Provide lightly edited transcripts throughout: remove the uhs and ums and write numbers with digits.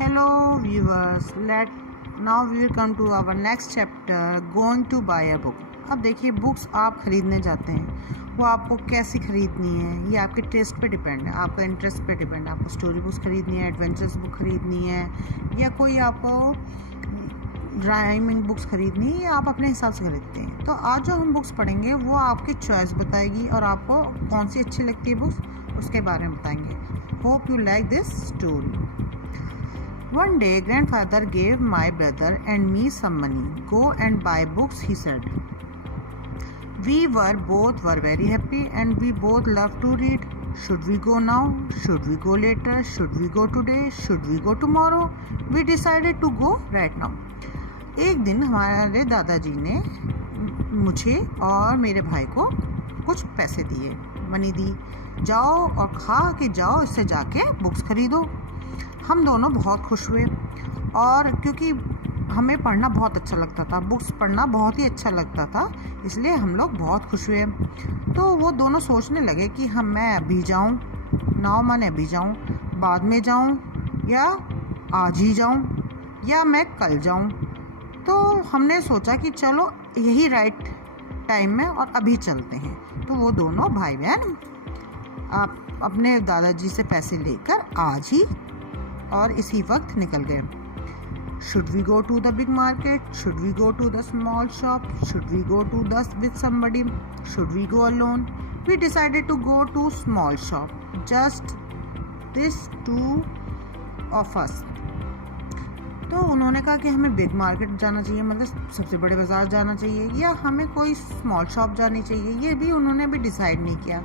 Hello viewers, now we will come to our next chapter, going to buy a book. अब देखिए books आप ख़रीदने जाते हैं, वो आपको कैसी ख़रीदनी है ये आपके टेस्ट पे डिपेंड है, आपका इंटरेस्ट पे डिपेंड है। आपको स्टोरी बुक्स ख़रीदनी है, एडवेंचर्स बुक ख़रीदनी है, या कोई आपको राइमिंग बुक्स ख़रीदनी है, या आप अपने हिसाब से ख़रीदते हैं। तो आज जो हम बुक्स पढ़ेंगे वो आपकी चॉइस बताएगी और आपको कौन सी अच्छी लगती है बुक्स उसके बारे में बताएंगे। Hope you like this story. One day, grandfather gave my brother and me some money. Go and buy books, he said. We both were very happy and we both loved to read. Should we go now? Should we go later? Should we go today? Should we go tomorrow? We decided to go right now. एक दिन हमारे दादाजी ने मुझे और मेरे भाई को कुछ पैसे दिए, मनी दी। जाओ और खा के जाओ, इससे जाके बुक्स खरीदो। हम दोनों बहुत खुश हुए और क्योंकि हमें पढ़ना बहुत अच्छा लगता था, बुक्स पढ़ना बहुत ही अच्छा लगता था, इसलिए हम लोग बहुत खुश हुए। तो वो दोनों सोचने लगे कि मैं अभी जाऊं, नाउ माने अभी जाऊं, बाद में जाऊं, या आज ही जाऊं, या मैं कल जाऊं। तो हमने सोचा कि चलो यही राइट टाइम है और अभी चलते हैं। तो वो दोनों भाई बहन अपने दादाजी से पैसे लेकर आज ही और इसी वक्त निकल गए। Should we go to the big market? Should we go to the small shop? Should we go to with somebody? Should we go alone? We decided to go to small shop. Just this two of us. तो उन्होंने कहा कि हमें big market जाना चाहिए, मतलब सबसे बड़े बाजार जाना चाहिए, या हमें कोई स्मॉल शॉप जानी चाहिए। ये भी उन्होंने अभी डिसाइड नहीं किया।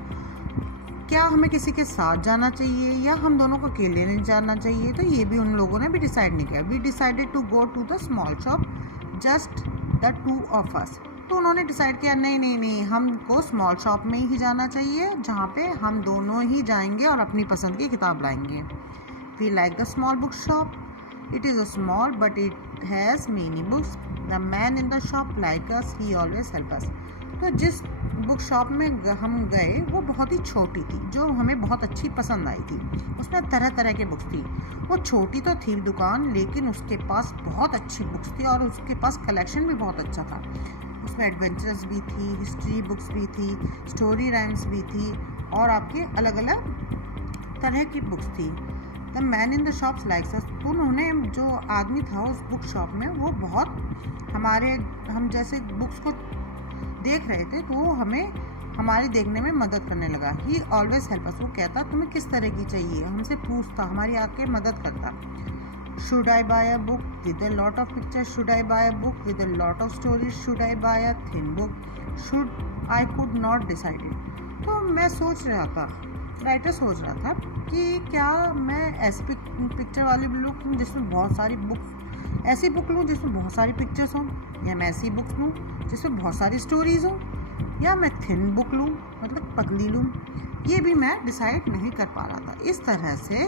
क्या हमें किसी के साथ जाना चाहिए या हम दोनों को अकेले नहीं जाना चाहिए, तो ये भी उन लोगों ने भी डिसाइड नहीं किया। We decided to go to the small shop, just the two of us. तो उन्होंने डिसाइड किया नहीं, हमको स्मॉल शॉप में ही जाना चाहिए, जहाँ पे हम दोनों ही जाएंगे और अपनी पसंद की किताब लाएंगे। We like the small book shop, it is a small but it has many books. The man in the shop like us, he always help us. तो जिस बुक शॉप में हम गए वो बहुत ही छोटी थी, जो हमें बहुत अच्छी पसंद आई थी। उसमें तरह तरह के बुक्स थी। वो छोटी तो थी दुकान, लेकिन उसके पास बहुत अच्छी बुक्स थी और उसके पास कलेक्शन भी बहुत अच्छा था। उसमें एडवेंचर्स भी थी, हिस्ट्री बुक्स भी थी, स्टोरी राइम्स भी थी, और आपके अलग अलग तरह की बुक्स थी। The man in the shops likes us. तो उन्होंने, जो आदमी था उस बुक शॉप में, वो बहुत हम जैसे बुक्स को देख रहे थे, तो वो हमें हमारी देखने में मदद करने लगा। ही ऑलवेज हेल्प अस। वो कहता तुम्हें किस तरह की चाहिए, हमसे पूछता, हमारी आके मदद करता। Should I buy a book with a lot of pictures? Should I buy a book with a lot of stories? Should I buy a thin book? Should I could not decided. तो मैं सोच रहा था, writer सोच रहा था कि क्या मैं ऐसी पिक्चर वाली बुक लूँ जिसमें बहुत सारी बुक्स, ऐसी बुक लूँ जिसमें बहुत सारी पिक्चर्स हों, या मैं ऐसी बुक्स लूँ जिसमें बहुत सारी स्टोरीज हों, या मैं थिन बुक लूँ मतलब पतली लूँ। ये भी मैं डिसाइड नहीं कर पा रहा था। इस तरह से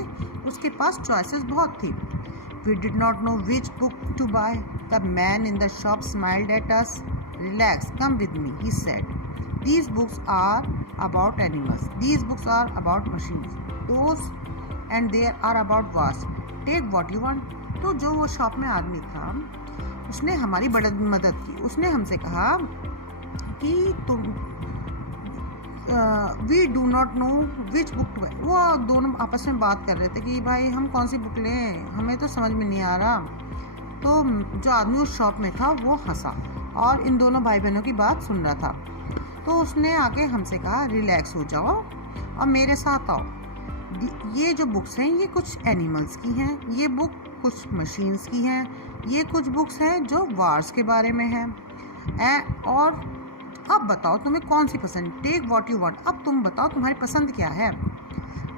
उसके पास चॉइसेस बहुत थी। We did not know which book to buy. The man in the shop smiled at us. Relax, come with me, he said. These books are about animals. These books are about machines. Those and there are about wars. Take what you want. तो जो वो shop में आदमी था उसने हमारी बड़ी मदद की। उसने हमसे कहा कि तुम we do not know which book to buy. वो दोनों आपस में बात कर रहे थे कि भाई हम कौन सी बुक लें, हमें तो समझ में नहीं आ रहा। तो जो आदमी उस शॉप में था वो हंसा और इन दोनों भाई बहनों की बात सुन रहा था। तो उसने आके हमसे कहा रिलैक्स हो जाओ और मेरे साथ आओ। ये जो बुक्स हैं ये कुछ एनिमल्स की हैं, ये बुक कुछ मशीन्स की हैं, ये कुछ बुक्स हैं जो वार्स के बारे में हैं। और अब बताओ तुम्हें कौन सी पसंद। Take what you want. अब तुम बताओ तुम्हारी पसंद क्या है।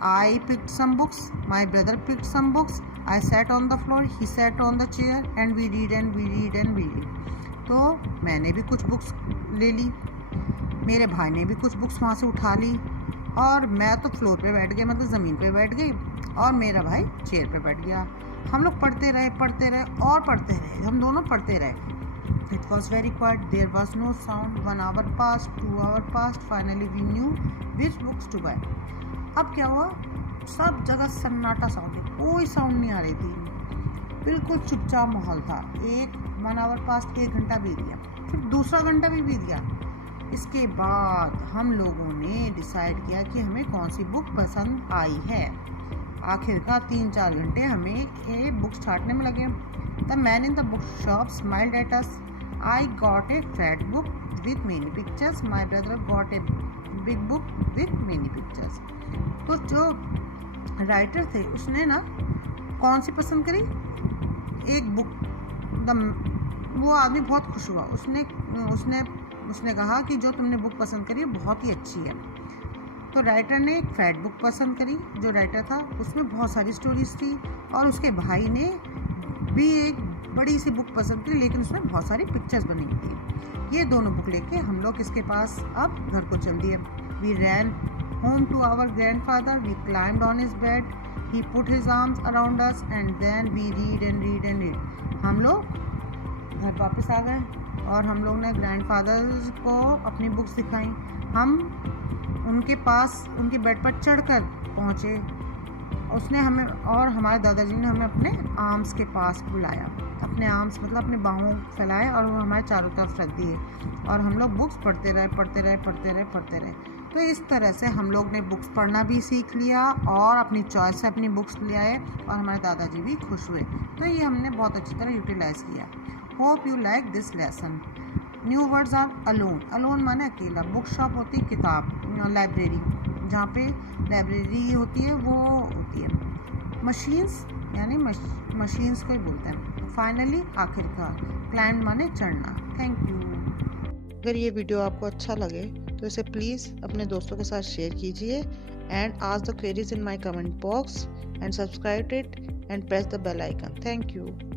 I picked some books, my brother picked some books, I sat on the floor, he sat on the chair, and we read and we read and we read. तो मैंने भी कुछ बुक्स ले ली, मेरे भाई ने भी कुछ बुक्स वहाँ से उठा ली, और मैं तो फ्लोर पे बैठ गई, मतलब ज़मीन पे बैठ गई, और मेरा भाई चेयर पे बैठ गया। हम लोग पढ़ते रहे और पढ़ते रहे, हम दोनों पढ़ते रहे। It was very quiet, there was no sound. 1 hour passed, 2 hour passed, finally we knew which books to buy. अब क्या हुआ, सब जगह सन्नाटा सा हो गया, कोई साउंड नहीं आ रही थी। बिल्कुल चुपचाप माहौल था। 1 आवर पास, 1 घंटा बीत गया, फिर दूसरा घंटा भी बीत गया। इसके बाद हम लोगों ने डिसाइड किया कि हमें कौन सी बुक पसंद आई है। आखिरकार 3-4 घंटे हमें ये बुक्स छांटने में लगे। The man in the book shop smiled at us. I got a fat book with many pictures, my brother got a big book with many pictures. तो जो राइटर थे उसने ना कौन सी पसंद करी? एक बुक। वो आदमी बहुत खुश हुआ। उसने कहा कि जो तुमने बुक पसंद करी बहुत ही अच्छी है। तो राइटर ने एक फैट बुक पसंद करी। जो राइटर था उसमें बहुत सारी स्टोरीज थी, और उसके भाई ने भी एक बड़ी सी बुक पसंद करी, लेकिन उसमें बहुत सारी पिक्चर्स बनी हुई थी। ये दोनों बुक लेके हम लोग इसके पास अब घर को चल दिए। We ran home to our grandfather, we climbed on his bed, he put his arms around us and then we read and read and read. हम लोग घर वापस आ गए और हम लोग ने ग्रैंडफादर को अपनी बुक्स दिखाई। हम उनके पास उनके बेड पर चढ़कर पहुँचे। उसने हमें और हमारे दादाजी ने हमें अपने आर्म्स के पास बुलाया। अपने आर्म्स मतलब अपने बाहों फैलाए और वो हमारे चारों तरफ रख दिए, और हम लोग बुक्स पढ़ते रहे। तो इस तरह से हम लोग ने बुक्स पढ़ना भी सीख लिया और अपनी चॉइस से अपनी बुक्स ले आए, और हमारे दादाजी भी खुश हुए। तो ये हमने बहुत अच्छी तरह यूटिलाइज़ किया। Hope you like this lesson. New words are alone. Alone माने अकेला। बुक शॉप होती है किताब, लाइब्रेरी, जहाँ पे लाइब्रेरी होती है वो होती है। मशीन्स यानी मशीन्स को ही बोलते हैं। फाइनली आखिरकार। क्लाइंब माने चढ़ना। Thank you. अगर ये वीडियो आपको अच्छा लगे तो इसे प्लीज़ अपने दोस्तों के साथ शेयर कीजिए, and ask the queries in my comment box, and subscribe it and press the bell icon. Thank you.